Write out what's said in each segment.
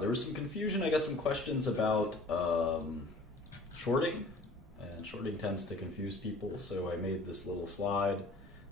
There was some confusion. I got some questions about shorting, and shorting tends to confuse people, so I made this little slide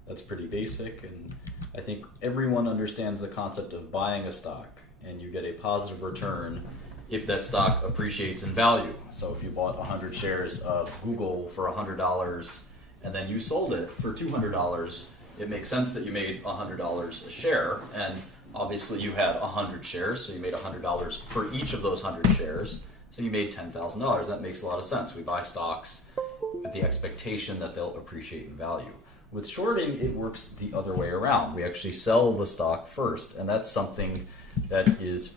that's pretty basic, and I think everyone understands the concept of buying a stock, and you get a positive return if that stock appreciates in value. So if you bought 100 shares of Google for $100 and then you sold it for $200, it makes sense that you made $100 a share, and obviously you had 100 shares, so you made $100 for each of those 100 shares, so you made $10,000. That makes a lot of sense. We buy stocks with the expectation that they'll appreciate in value. With shorting, it works the other way around. We actually sell the stock first, and that's something that is,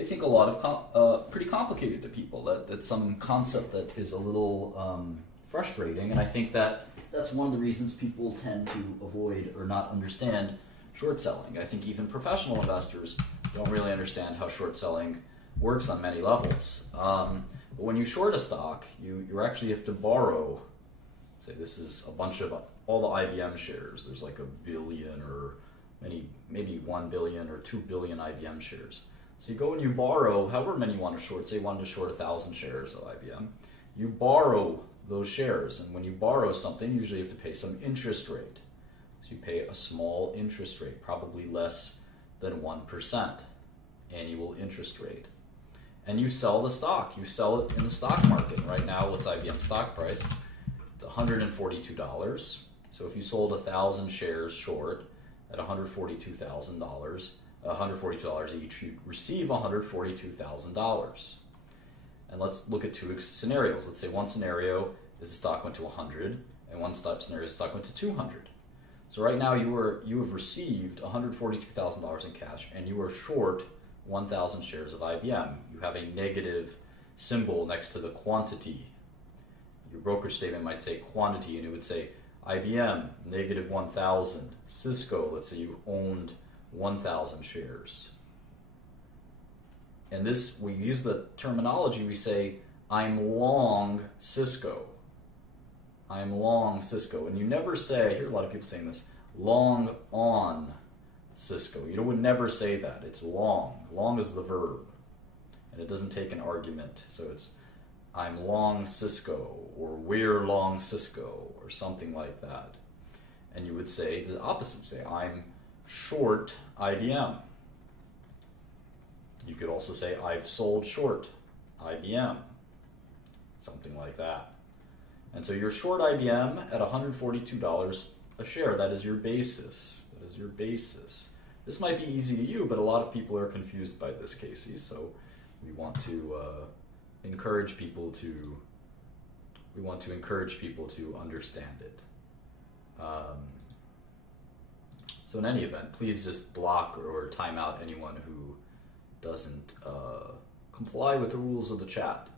I think, a lot of pretty complicated to people. That's some concept that is a little frustrating, and I think that's one of the reasons people tend to avoid or not understand short selling. I think even professional investors don't really understand how short selling works on many levels. But when you short a stock, you actually have to borrow. Say this is a bunch of all the IBM shares. There's like 1 billion or maybe 1 billion or 2 billion IBM shares. So you go and you borrow however many you want to short. Say you wanted to short 1,000 shares of IBM. You borrow those shares, and when you borrow something, usually you have to pay some interest rate. So you pay a small interest rate, probably less than 1% annual interest rate. And you sell the stock. You sell it in the stock market. Right now, what's IBM stock price? It's $142. So if you sold 1,000 shares short at $142,000, $142 each, you receive $142,000. And let's look at two scenarios. Let's say one scenario is the stock went to 100, and one scenario is the stock went to 200. So right now you have received $142,000 in cash, and you are short 1,000 shares of IBM. You have a negative symbol next to the quantity. Your brokerage statement might say quantity, and it would say IBM, negative 1,000. Cisco, let's say you owned 1,000 shares. And this, we use the terminology, we say, I'm long Cisco. I'm long Cisco. And you never say, I hear a lot of people saying this, long on Cisco. You would never say that. It's long. Long is the verb. And it doesn't take an argument. So it's, I'm long Cisco, or we're long Cisco, or something like that. And you would say the opposite. Say, I'm short IBM. You could also say, I've sold short IBM. Something like that. And so you're short IBM at $142 a share. That is your basis. That is your basis. This might be easy to you, but a lot of people are confused by this, Casey. So we want to encourage people to understand it. So in any event, please just block or time out anyone who doesn't comply with the rules of the chat.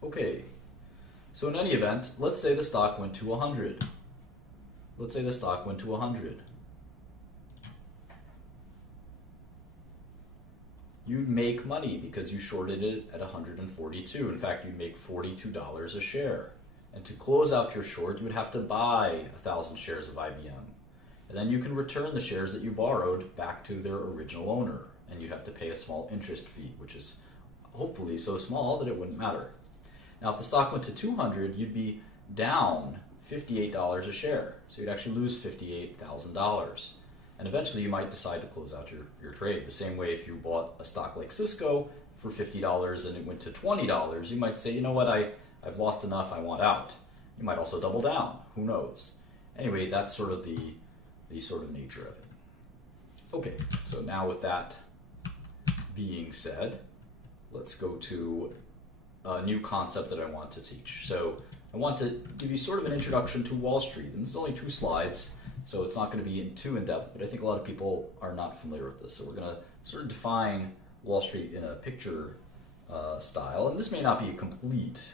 Okay, so in any event, let's say the stock went to 100. Let's say the stock went to 100. You'd make money because you shorted it at 142. In fact, you'd make $42 a share. And to close out your short, you would have to buy 1,000 shares of IBM. And then you can return the shares that you borrowed back to their original owner. And you'd have to pay a small interest fee, which is hopefully so small that it wouldn't matter. Now, if the stock went to 200, you'd be down $58 a share. So you'd actually lose $58,000. And eventually you might decide to close out your trade. The same way if you bought a stock like Cisco for $50 and it went to $20, you might say, you know what, I've lost enough, I want out. You might also double down, who knows. Anyway, that's sort of the sort of nature of it. Okay, so now with that being said, let's go to a new concept that I want to teach. So I want to give you sort of an introduction to Wall Street, and this is only 2 slides, so it's not going to be too in-depth, but I think a lot of people are not familiar with this. So we're going to sort of define Wall Street in a picture style, and this may not be a complete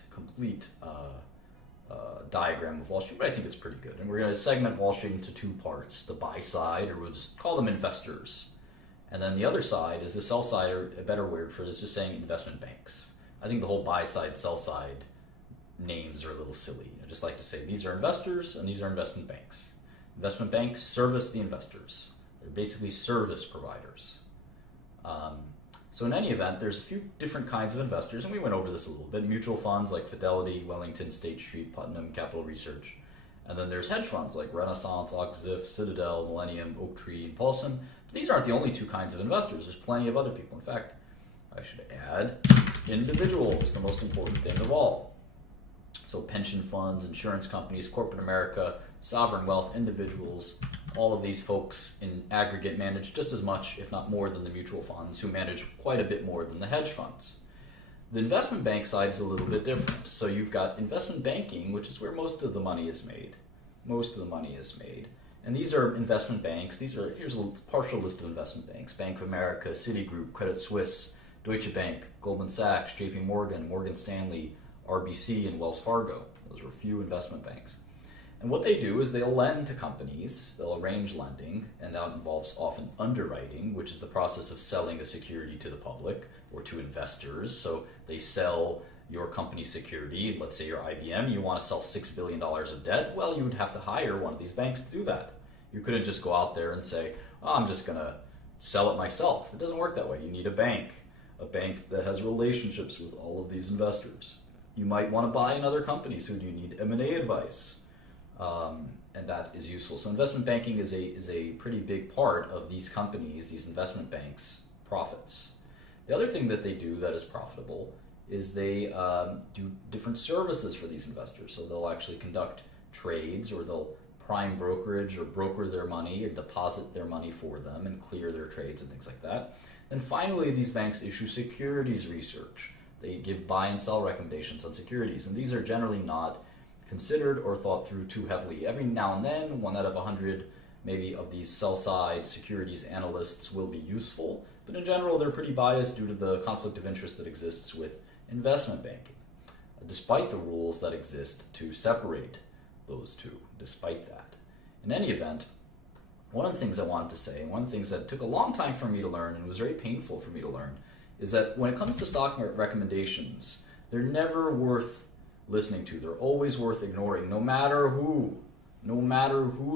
diagram of Wall Street, but I think it's pretty good. And we're going to segment Wall Street into 2 parts, the buy side, or we'll just call them investors. And then the other side is the sell side, or a better word for it is just saying investment banks. I think the whole buy side, sell side names are a little silly. I just like to say these are investors and these are investment banks. Investment banks service the investors. They're basically service providers. So in any event, there's a few different kinds of investors, and we went over this a little bit. Mutual funds like Fidelity, Wellington, State Street, Putnam, Capital Research. And then there's hedge funds like Renaissance, Oxif, Citadel, Millennium, Oaktree, and Paulson. But these aren't the only two kinds of investors. There's plenty of other people. In fact, I should add individuals, the most important thing of all. So pension funds, insurance companies, corporate America, sovereign wealth, individuals, all of these folks in aggregate manage just as much, if not more, than the mutual funds, who manage quite a bit more than the hedge funds. The investment bank side is a little bit different. So you've got investment banking, which is where most of the money is made. Most of the money is made. And these are investment banks. Here's a partial list of investment banks. Bank of America, Citigroup, Credit Suisse, Deutsche Bank, Goldman Sachs, JP Morgan, Morgan Stanley, RBC, and Wells Fargo. Those are a few investment banks. And what they do is they'll lend to companies, they'll arrange lending, and that involves often underwriting, which is the process of selling a security to the public or to investors. So they sell your company security. Let's say you're IBM, you want to sell $6 billion of debt. Well, you would have to hire one of these banks to do that. You couldn't just go out there and say, oh, I'm just going to sell it myself. It doesn't work that way. You need a bank that has relationships with all of these investors. You might want to buy in other companies, so you need M&A advice. And that is useful. So investment banking is a pretty big part of these companies, these investment banks' profits. The other thing that they do that is profitable is they do different services for these investors. So they'll actually conduct trades, or they'll prime brokerage or broker their money and deposit their money for them and clear their trades and things like that. And finally, these banks issue securities research. They give buy and sell recommendations on securities, and these are generally not considered or thought through too heavily. Every now and then, 1 out of 100 maybe of these sell-side securities analysts will be useful, but in general they're pretty biased due to the conflict of interest that exists with investment banking, despite the rules that exist to separate those two, despite that. In any event, one of the things I wanted to say, and one of the things that took a long time for me to learn and was very painful for me to learn, is that when it comes to stock market recommendations, they're never worth listening to. They're always worth ignoring, no matter who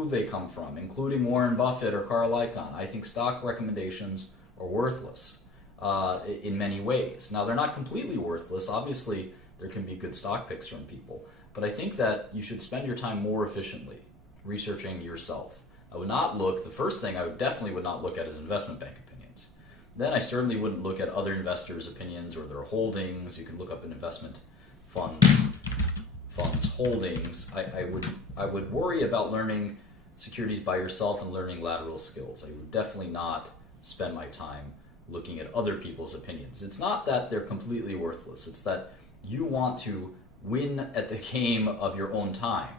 they come from, including Warren Buffett or Carl Icahn. I think stock recommendations are worthless in many ways. Now, they're not completely worthless. Obviously, there can be good stock picks from people, but I think that you should spend your time more efficiently researching yourself. The first thing I definitely would not look at is investment bank opinions. Then I certainly wouldn't look at other investors' opinions or their holdings. You can look up an investment fund's holdings. I would worry about learning securities by yourself and learning lateral skills. I would definitely not spend my time looking at other people's opinions. It's not that they're completely worthless. It's that you want to win at the game of your own time.